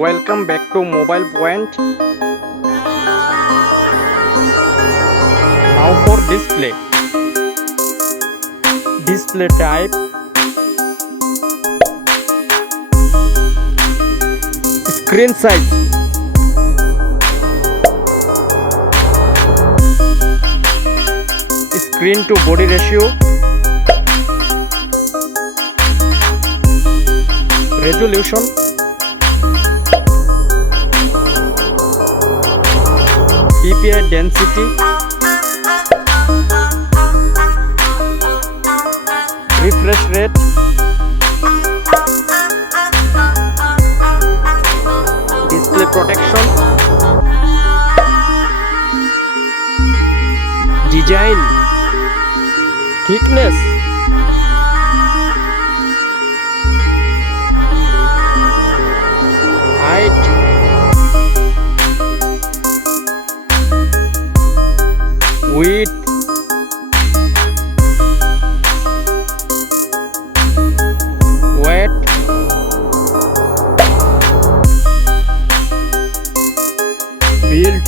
Welcome back to Mobile Point. Now for display. Display type. Screen size. Screen to body ratio. Resolution. PPI density. Refresh rate. Display protection. Design. Thickness. Height. Width. Weight. Build.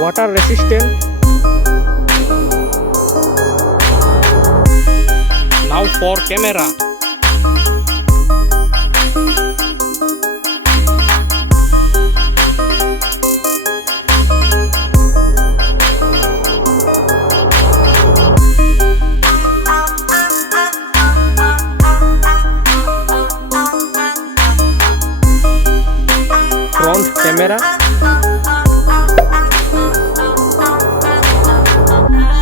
Water resistant. Now for camera. Front camera.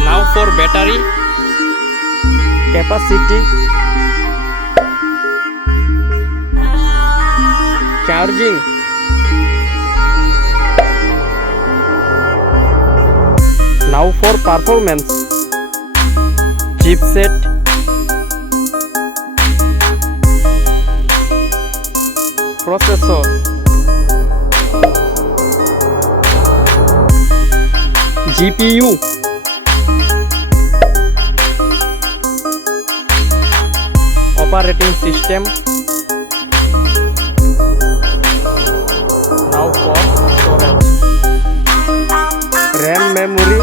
Now for battery capacity. Charging. Now for performance. Chipset. Processor. GPU. Operating system. Now for storage. RAM memory.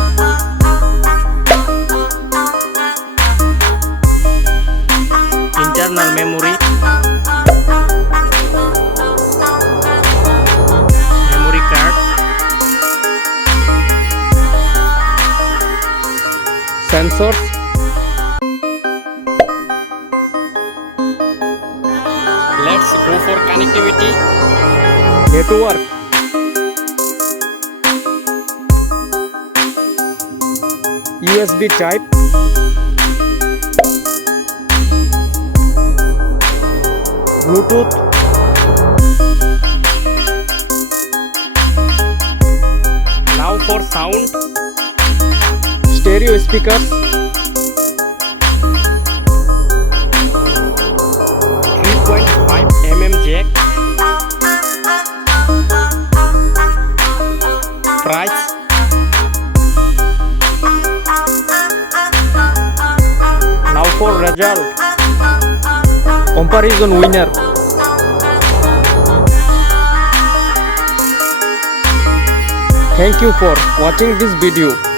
Internal memory. Memory card. Sensors. Let's go for connectivity. Network. USB type. Bluetooth. Now for sound. Stereo speakers. 3.5 mm jack. Price. Now for result. Comparison winner. Thank you for watching this video.